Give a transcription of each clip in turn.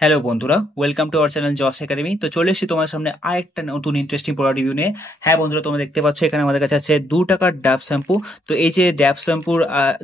Hello বন্ধুরা, welcome to our channel Jos Academy. তো চলে এসেছি তোমার সামনে আরেকটা নতুন ইন্টারেস্টিং প্রোডাক্ট রিভিউ নিয়ে। হ্যাঁ বন্ধুরা, তোমরা দেখতে পাচ্ছ এখানে আমাদের কাছে আছে 2 টাকার ড্যাব শ্যাম্পু। তো এই যে ড্যাব শ্যাম্পুর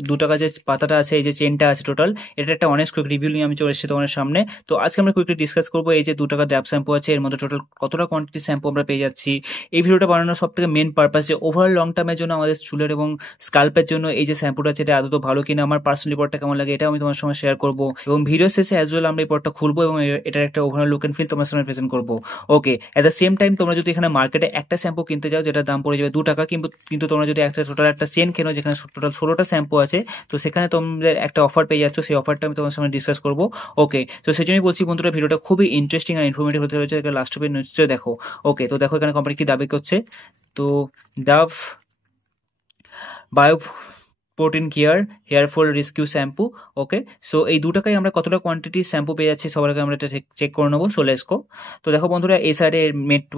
2 টাকা যে পাতাটা আছে, এই যে চেনটা আছে টোটাল, এটা একটা অনেক কুইক রিভিউ নিয়ে আমি চলে এসেছি তোমার সামনে। তো আজকে আমরা কুইকলি ডিসকাস করবো এই যে 2 টাকার ড্যাব শ্যাম্পু আছে, এর মধ্যে টোটাল কতটা কোয়ান্টিটি শ্যাম্পু আমরা পেয়ে যাচ্ছি। এই ভিডিওটা বানানোর সব থেকে মেন পারপাস যে ওভারঅল লং টার্মের জন্য আমাদের চুলের এবং স্কাল্পের জন্য এই যে শ্যাম্পুটা আছে এটা আদৌ ভালো কিনা, আমার পার্সোনালি প্রোডাক্টটা কেমন লাগে এটা আমি তোমার সঙ্গে শেয়ার করবো, এবং ভিডিও শেষে অ্যাজ ওয়েল আমরা এই প্রোডাক্টটা খুলবো এবং এটার একটা ওভারঅল লুক এন্ড ফিল তোমার সামনে প্রেজেন্ট করবো। ওকে, এট দ্য সেম টাইম তোমরা যদি এখানে মার্কেটে একটা শ্যাম্পু কিনতে যাও যেটার দাম পড়ে যাবে 2 টাকা, কিন্তু তোমরা যদি একটা টোটাল একটা চেন কেনো যেখানে টোটাল 16টা শ্যাম্পু আছে, তো সেখানে তোমাদের একটা অফার পেয়ে যাচ্ছ। সেই অফারটা আমি তোমার সামনে ডিসকাস করবো। ওকে, তো সেই জন্যই বলছি বন্ধুরা, ভিডিওটা খুবই ইন্টারেস্টিং আর ইনফরমেটিভ হতে হয়েছে, লাস্ট অব্দি নিশ্চয়ই দেখো। ওকে, তো দেখো এখানে কোম্পানি কি দাবি করছে। তো Dove bio protein care hair fall rescue shampoo. Okay, so এই 2 টাকায় আমরা কতটা কোয়ান্টিটি শ্যাম্পু পেয়ে যাচ্ছি সবার আগে আমরা এটা চেক করে নেবো। So let's go. তো দেখো বন্ধুরা, এই সাইডে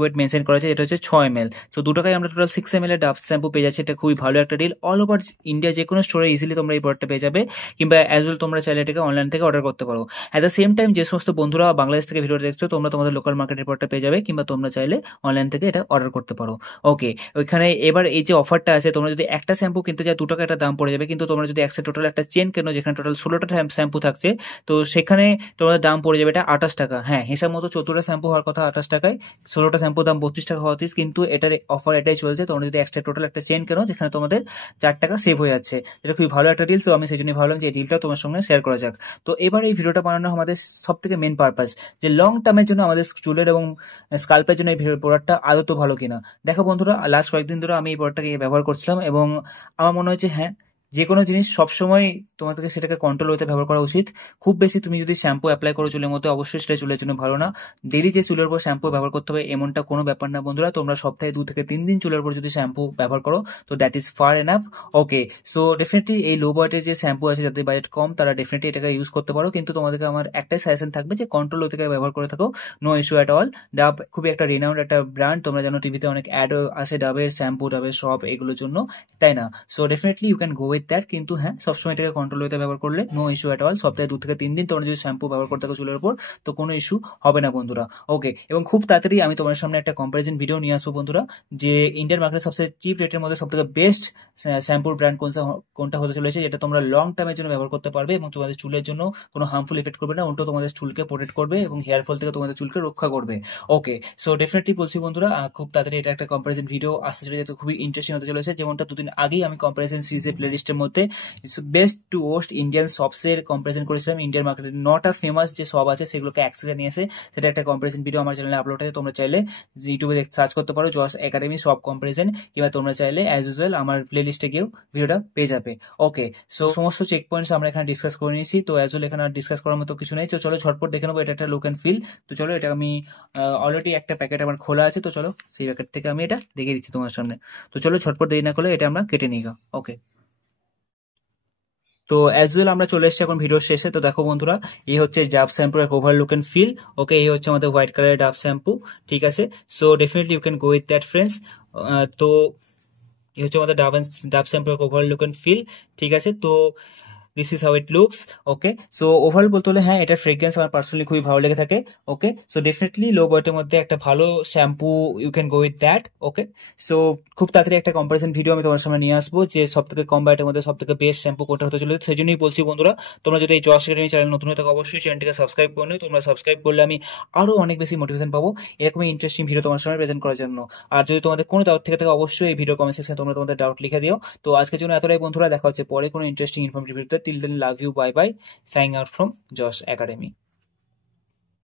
ওয়েট মেনশন করা আছে, এটা হচ্ছে 6 ml। সো 2 টাকায় আমরা টোটাল 6 ml এর ডাব শ্যাম্পু পেয়ে যাচ্ছি। এটা খুবই ভালো একটা ডিল। অল ওভার ইন্ডিয়া যে কোনো স্টোরে ইজিলি তোমরা এই প্রোডাক্টটা পেয়ে যাবে, কিংবা অ্যাজ ওয়েল তোমরা চাইলে এটাকে অনলাইন থেকে অর্ডার করতে পারো। অ্যাট দ্য সেম টাইম যে সমস্ত বন্ধুরা বাংলাদেশ থেকে ভিডিওটা দেখছো, তোমরা তোমাদের লোকাল মার্কেটের প্রোডাক্টটা পেয়ে যাবে, কিংবা তোমরা চাইলে অনলাইন থেকে এটা অর্ডার করতে পারো। ওকে, ওইখানে এবার এই যে অফারটা আছে, তোমরা যদি একটা শ্যাম্পু কিনতে চাও 2 টাকা একটা দাম পড়ে যাবে, কিন্তু তোমরা যদি একসাথে টোটাল একটা চেন কেনো যেখানে টোটাল 16টা শ্যাম্পু থাকছে, তো সেখানে তোমাদের দাম পড়ে যাবে এটা 28 টাকা। হ্যাঁ, হিসাব মতো 14টা শ্যাম্পু হওয়ার কথা 28 টাকায়, 16টা শ্যাম্পুর দাম 32 টাকা হওয়া উচিত, কিন্তু এটার অফার এটাই চলছে। তোমরা যদি এক্সট্রা টোটাল একটা চেন কেনো যেখানে তোমাদের 4 টাকা সেভ হয়ে যাচ্ছে, এটা খুবই ভালো একটা ডিল। তো আমি সেই জন্যই ভাবলাম যে এই ডিলটা তোমার সঙ্গে শেয়ার করা যাক। তো এবার এই ভিডিওটা বানানো আমাদের সব থেকে মেন পারপাস যে লং টার্মের জন্য আমাদের চুলের এবং স্কাল্পের জন্য এই প্রোডাক্টটা আদৌ ভালো কিনা। দেখো বন্ধুরা, লাস্ট কয়েকদিন ধরে আমি এই প্রোডাক্টটাকে ব্যবহার করছিলাম, এবং আমার মনে হচ্ছে হ্যাঁ, যে কোনো জিনিস সবসময় তোমাদেরকে সেটাকে কন্ট্রোল হতে ব্যবহার করা উচিত। খুব বেশি তুমি যদি শ্যাম্পু অ্যাপ্লাই করো চুলের মধ্যে, অবশ্যই সেটা চুলের জন্য ভালো না। ডেলি যে চুলের উপর শ্যাম্পু ব্যবহার করতে হবে এমনটা কোনো ব্যাপার না বন্ধুরা। তোমরা সপ্তাহে 2 থেকে 3 দিন চুলের উপর যদি শ্যাম্পু ব্যবহার করো, তো that is far enough. Okay, so definitely এই লো বাজেটের যে শ্যাম্পু আছে যাদের বাজেট কম, তারা ডেফিনেটলি এটাকে ইউজ করতে পারো, কিন্তু তোমাদেরকে আমার একটাই সাজেশন থাকবে যে কন্ট্রোল থেকে ব্যবহার করে থাকো, নো ইস্যু অ্যাট অল। ডাব খুবই একটা রিনাউন্ড একটা ব্র্যান্ড, তোমরা জানো টিভিতে অনেক অ্যাড আসে ডাবের শ্যাম্পু, ডাবের সব এগুলোর জন্য, তাই না? So definitely you can go with that, কিন্তু হ্যাঁ, সবসময় এটাকে কন্ট্রোল হতে ব্যবহার করলে নো ইস্যু অ্যাট অল। সপ্তাহে 2 থেকে 3 দিন তোমরা যদি শ্যাম্পু ব্যবহার করতে থাকো চুলের উপর, তো কোনো ইস্যু হবে না বন্ধুরা। ওকে, এবং খুব তাড়াতাড়ি আমি তোমার সামনে একটা কম্পারিজন ভিডিও নিয়ে আসবো বন্ধুরা, যে ইন্ডিয়ান মার্কেটের সবচেয়ে চিপ রেটের মধ্যে সব থেকে বেস্ট শ্যাম্পুর ব্র্যান্ড কোনটা হতে চলেছে, যেটা তোমরা লং টার্মের জন্য ব্যবহার করতে পারবে এবং তোমাদের চুলের জন্য কোনো হার্মফুল ইফেক্ট করবে না, উল্টো তোমাদের চুলকে প্রোটেক্ট করবে এবং হেয়ার ফল থেকে তোমাদের চুলকে রক্ষা করবে। ওকে, সো ডেফিনেটলি বলছি বন্ধুরা, খুব তাড়াতাড়ি এটা একটা কম্পারিজন ভিডিও আসতে চলেছে, তো খুবই ইন্টারেস্টিং হতে চলেছে। যেমনটা 2 দিন আগেই আমি কম্পারিজন সিরিজের প্লেলিস্টের মধ্যে বেস্ট টু ওস্ট ইন্ডিয়ান শপসের কম্পারিজন করেছিলাম। ইন্ডিয়ান মার্কেটে নটা ফেমাস যে শপ আছে সেগুলোকে অ্যাক্সেসে নিয়ে এসে সেটা একটা কম্পারিজন ভিডিও আমার চ্যানেলে আপলোড আছে। তোমরা চাইলে ইউটিউবে সার্চ করতে পারো জস একাডেমি শপ কম্পারিজন, কিংবা তোমরা চাইলে অ্যাজ ইউজুয়াল আমার প্লে লিস্টে গিয়েও ভিডিওটা পেয়ে যাবে। ওকে, সো সমস্ত চেক পয়েন্টস আমরা এখানে ডিসকাস করে নিয়েছি, তো অ্যাজ ওয়েল এখানে আর ডিসকাস করার মতো কিছু নেই। তো চলো ঝটপট দেখে নেবো এটা একটা লুক অ্যান্ড ফিল। তো চলো, এটা আমি অলরেডি একটা প্যাকেট আমার খোলা আছে, তো চলো সেই প্যাকেট থেকে আমি এটা দেখিয়ে দিচ্ছি তোমার সামনে। তো চলো ঝটপট দেরি না করলে এটা আমরা কেটে নিই। ওকে, তো অ্যাজ ওয়েল আমরা চলে এসেছি এখন ভিডিওর শেষে। তো দেখো বন্ধুরা, এই হচ্ছে ডাব শ্যাম্পুর এক over look and feel. Okay, এই হচ্ছে আমাদের হোয়াইট কালারের ডাব শ্যাম্পু, ঠিক আছে? So definitely you can go with that friends. তো এই হচ্ছে আমাদের ডাব শ্যাম্পুর এক ওভার লুক এন্ড ফিল, ঠিক আছে? তো this is how it looks. Okay, so overall বলতে হলে হ্যাঁ, এটার ফ্রেগ্রেন্স আমার পার্সোনালি খুবই ভালো লেগে থাকে। ওকে, সো ডেফিনেটলি লো বাজেটের মধ্যে একটা ভালো shampoo, you can go with that. Okay, so খুব তাড়াতাড়ি একটা কম্পারিজন ভিডিও আমি তোমার সামনে নিয়ে আসবো যে সব থেকে কম বাজেটের মধ্যে সব থেকে বেস্ট শ্যাম্পু কোনটা হতে চলেছে। সেই জন্যই বলছি বন্ধুরা, তোমরা যদি এই জস একাডেমি চ্যানেল নতুন হয়ে থাকো, অবশ্যই চ্যানেলটিকে সাবস্ক্রাইব করে নিও। তোমরা সাবস্ক্রাইব করলে আমি আরো অনেক বেশি মোটিভেশন পাবো এরকমই ইন্টারেস্টিং ভিডিও তোমার সামনে প্রেজেন্ট করার জন্য। আর যদি তোমাদের কোনো ডাউট থেকে থাকে, অবশ্যই এই ভিডিও কমেন্ট সেকশনে তোমরা তোমাদের ডাউট লিখে দিও। তো আজকের জন্য এতটাই বন্ধুরা, দেখা হচ্ছে পরে কোনো ইন্টারেস্টিং ইনফরমেটিভ ভিডিওতে। Till then, love you, bye bye, signing out from Jos academy.